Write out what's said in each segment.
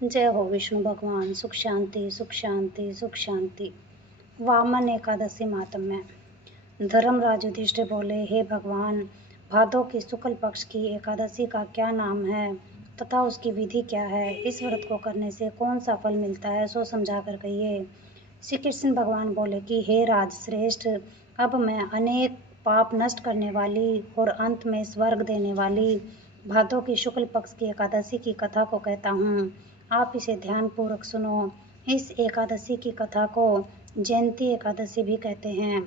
जय हो विष्णु भगवान। सुख शांति सुख शांति सुख शांति। वामन एकादशी माहात्म्य। धर्मराज युधिष्ठिर बोले, हे भगवान, भादों की शुक्ल पक्ष की एकादशी का क्या नाम है तथा उसकी विधि क्या है? इस व्रत को करने से कौन सा फल मिलता है, सो समझा कर कहिए। श्री कृष्ण भगवान बोले कि हे राज श्रेष्ठ, अब मैं अनेक पाप नष्ट करने वाली और अंत में स्वर्ग देने वाली भादों की शुक्ल पक्ष की एकादशी की कथा को कहता हूँ। आप इसे ध्यान पूर्वक सुनो। इस एकादशी की कथा को जयंती एकादशी भी कहते हैं।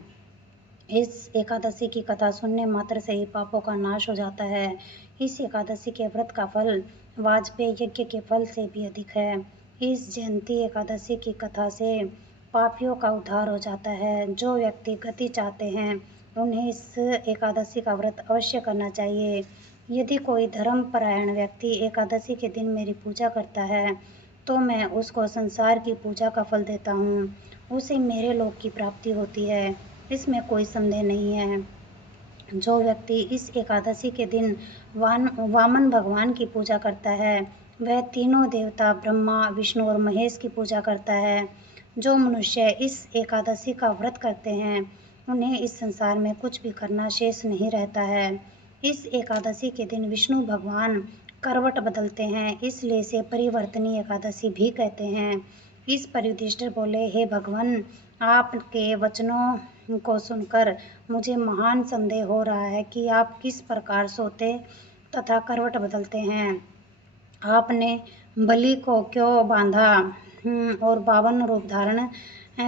इस एकादशी की कथा सुनने मात्र से ही पापों का नाश हो जाता है। इस एकादशी के व्रत का फल वाजपेय यज्ञ के फल से भी अधिक है। इस जयंती एकादशी की कथा से पापियों का उद्धार हो जाता है। जो व्यक्ति गति चाहते हैं उन्हें इस एकादशी का व्रत अवश्य करना चाहिए। यदि कोई धर्मपरायण व्यक्ति एकादशी के दिन मेरी पूजा करता है तो मैं उसको संसार की पूजा का फल देता हूँ। उसे मेरे लोक की प्राप्ति होती है, इसमें कोई संदेह नहीं है। जो व्यक्ति इस एकादशी के दिन वामन भगवान की पूजा करता है वह तीनों देवता ब्रह्मा, विष्णु और महेश की पूजा करता है। जो मनुष्य इस एकादशी का व्रत करते हैं उन्हें इस संसार में कुछ भी करना शेष नहीं रहता है। इस एकादशी के दिन विष्णु भगवान करवट बदलते हैं, इसलिए इसे परिवर्तनी एकादशी भी कहते हैं। इस पर युधिष्ठिर बोले, हे भगवान, आपके वचनों को सुनकर मुझे महान संदेह हो रहा है कि आप किस प्रकार सोते तथा करवट बदलते हैं। आपने बलि को क्यों बांधा और 52 रूप धारण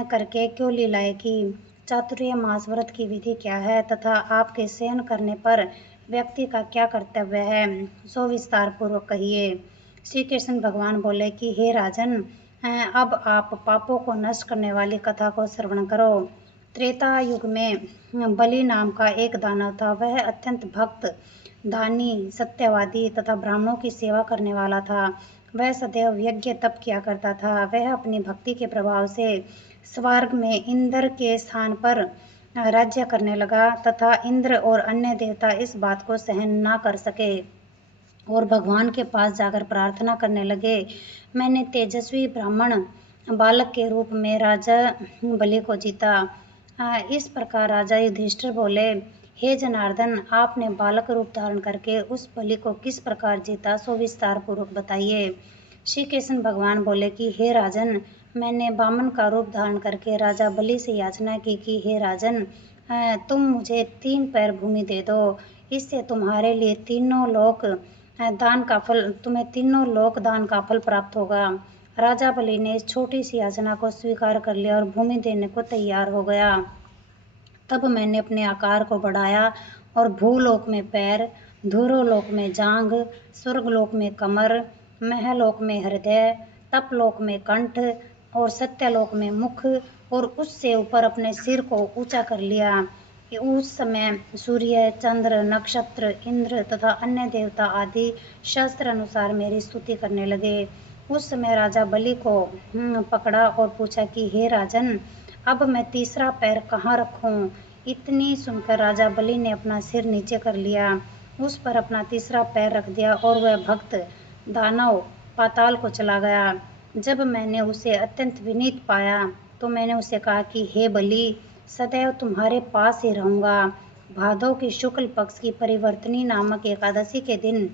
करके क्यों लीलाएं की? चातुर्मास व्रत की विधि क्या है तथा आपके शयन करने पर व्यक्ति का क्या कर्तव्य है, सो विस्तार पूर्वक कहिए। श्री कृष्ण भगवान बोले कि हे राजन, अब आप पापों को नष्ट करने वाली कथा को श्रवण करो। त्रेता युग में बलि नाम का एक दानव था। वह अत्यंत भक्त, दानी, सत्यवादी तथा ब्राह्मणों की सेवा करने वाला था। वह सदैव यज्ञ तप किया करता था। वह अपनी भक्ति के प्रभाव से स्वर्ग में इंद्र के स्थान पर राज्य करने लगा तथा इंद्र और अन्य देवता इस बात को सहन न कर सके और भगवान के पास जाकर प्रार्थना करने लगे। मैंने तेजस्वी ब्राह्मण बालक के रूप में राजा बलि को जीता। इस प्रकार राजा युधिष्ठिर बोले, हे जनार्दन, आपने बालक रूप धारण करके उस बलि को किस प्रकार जीता, सो विस्तार पूर्वक बताइए। श्री कृष्ण भगवान बोले कि हे राजन, मैंने वामन का रूप धारण करके राजा बलि से याचना की कि हे राजन, तुम मुझे 3 पैर भूमि दे दो, इससे तुम्हारे लिए तुम्हें तीनों लोक दान का फल प्राप्त होगा। राजा बलि ने इस छोटी सी याचना को स्वीकार कर लिया और भूमि देने को तैयार हो गया। तब मैंने अपने आकार को बढ़ाया और भूलोक में पैर, धूर्वलोक में जांघ, स्वर्गलोक में कमर, महलोक में हृदय, तपलोक में कंठ और सत्यलोक में मुख और उससे ऊपर अपने सिर को ऊंचा कर लिया। उस समय सूर्य, चंद्र, नक्षत्र, इंद्र तथा अन्य देवता आदि शास्त्र अनुसार मेरी स्तुति करने लगे। उस समय राजा बलि को पकड़ा और पूछा कि हे राजन, अब मैं तीसरा पैर कहाँ रखूं? इतनी सुनकर राजा बलि ने अपना सिर नीचे कर लिया, उस पर अपना तीसरा पैर रख दिया और वह भक्त दानव पाताल को चला गया। जब मैंने उसे अत्यंत विनीत पाया तो मैंने उसे कहा कि हे बलि, सदैव तुम्हारे पास ही रहूंगा। भादों की शुक्ल पक्ष की परिवर्तनी नामक एकादशी के दिन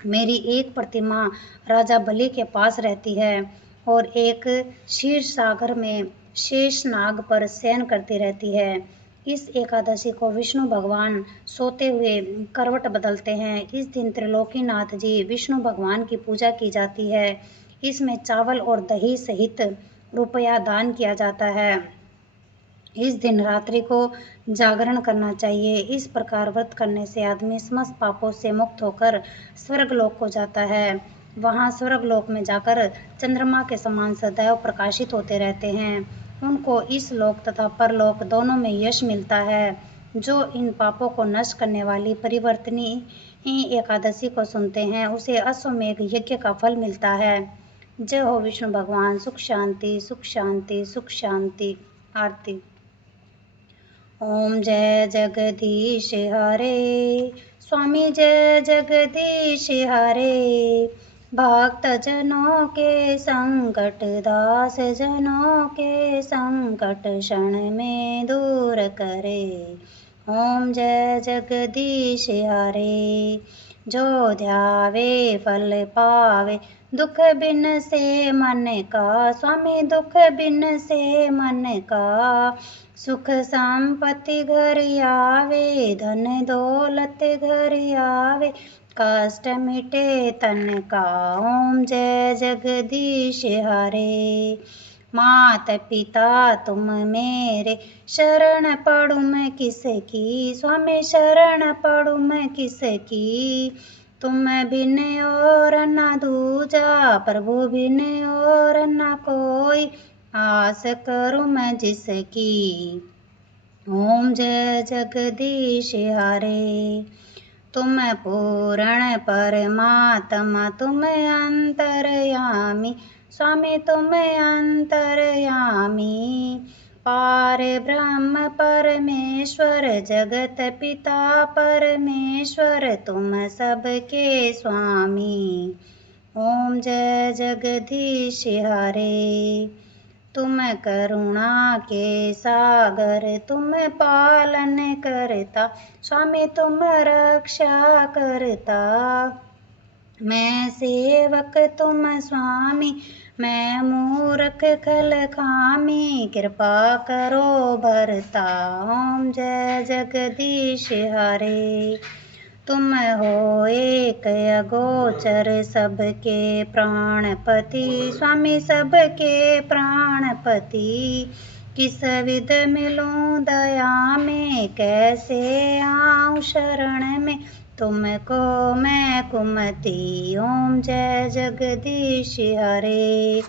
मेरी एक प्रतिमा राजा बलि के पास रहती है और एक क्षीर सागर में शेषनाग पर शयन करती रहती है। इस एकादशी को विष्णु भगवान सोते हुए करवट बदलते हैं। इस दिन त्रिलोकीनाथ जी विष्णु भगवान की पूजा की जाती है। इसमें चावल और दही सहित रुपया दान किया जाता है। इस दिन रात्रि को जागरण करना चाहिए। इस प्रकार व्रत करने से आदमी समस्त पापों से मुक्त होकर स्वर्गलोक को जाता है। वहाँ स्वर्गलोक में जाकर चंद्रमा के समान सदैव प्रकाशित होते रहते हैं। उनको इस लोक तथा परलोक दोनों में यश मिलता है। जो इन पापों को नष्ट करने वाली परिवर्तनी एकादशी को सुनते हैं उसे अश्वमेघ यज्ञ का फल मिलता है। जय हो विष्णु भगवान। सुख शांति सुख शांति सुख शांति। आरती। ओम जय जगदीश हरे, स्वामी जय जगदीश हरे, भक्त जनों के संकट, दास जनों के संकट क्षण में दूर करे। ओम जय जगदीश हरे। जो ध्यावे फल पावे, दुख बिन से मन का। स्वामी दुख बिन से मन का। सुख संपत्ति घर आवे, धन दौलत घर आवे। कष्ट मिटे तन का। ओम जय जगदीश हरे। मात पिता तुम मेरे, शरण पड़ू मैं किसकी। स्वामी शरण पड़ू मैं किसकी। तुम बिन और न दूजा, प्रभु बिन और न कोई। आस करूँ मैं जिसकी। ओम जय जगदीश हरे। तुम पूर्ण परमात्मा, तुम अंतर्यामी। स्वामी तुम अंतर्यामी। पार ब्रह्म परमेश्वर, जगत पिता परमेश्वर। तुम सबके स्वामी। ओम जय जगदीश हरे। तुम करुणा के सागर, तुम पालन करता। स्वामी तुम रक्षा करता। मैं सेवक तुम स्वामी, मैं मूर्ख खल खामी। कृपा करो भरता। ओम जय जगदीश हरे। तुम हो एक अगोचर, सबके प्राणपति। स्वामी सबके प्राणपति। किस विध मिलूं दया में, कैसे आऊं शरण में। तुमको मैं कुमति। ओम जय जगदीश हरे।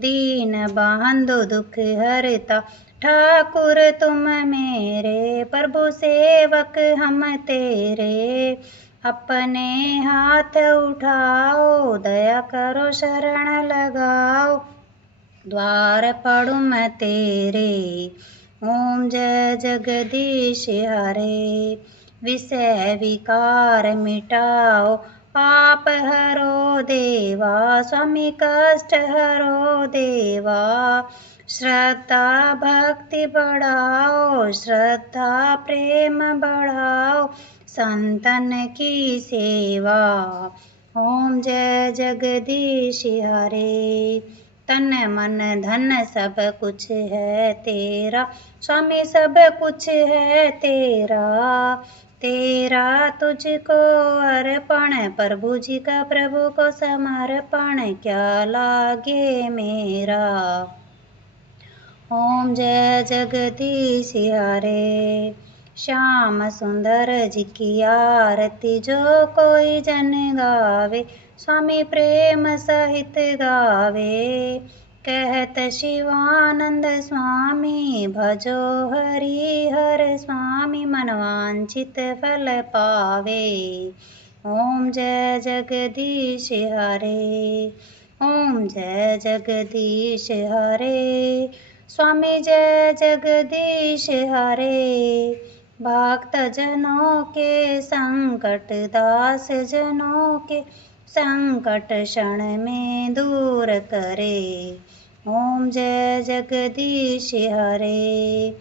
दीन बंधु दुख हरता, ठाकुर तुम मेरे। प्रभु सेवक हम तेरे। अपने हाथ उठाओ, दया करो शरण लगाओ। द्वार पड़ूं मैं तेरे। ओम जय जगदीश हरे। विषय विकार मिटाओ, पाप हरो देवा। स्वामी कष्ट हरो देवा। श्रद्धा भक्ति बढ़ाओ, श्रद्धा प्रेम बढ़ाओ। संतन की सेवा। ओम जय जगदीश हरे। तन मन धन सब कुछ है तेरा। स्वामी सब कुछ है तेरा। तेरा तुझको अर्पण, प्रभु जी का प्रभु को समर्पण। क्या लागे मेरा। ओम जय जगदीश हरे। श्याम सुंदर जी की आरती, जो कोई जन गावे। स्वामी प्रेम सहित गावे। कहत शिवानंद स्वामी, भजो हरि हर स्वामी। मनवांछित फल पावे। ओम जय जगदीश हरे। ओम जय जगदीश हरे। स्वामी जय जगदीश हरे। भक्त जनों के संकट, दास जनों के संकट क्षण में दूर करे। ओम जय जगदीश हरे।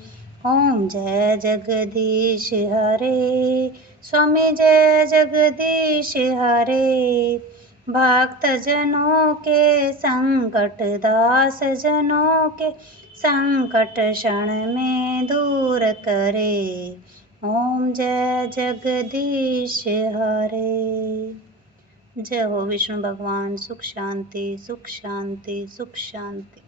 ओम जय जगदीश हरे। स्वामी जय जगदीश हरे। भक्त जनों के संकट, दास जनों के संकट क्षण में दूर करे। ओम जय जगदीश हरे। जय हो विष्णु भगवान। सुख शांति, सुख शांति, सुख शांति।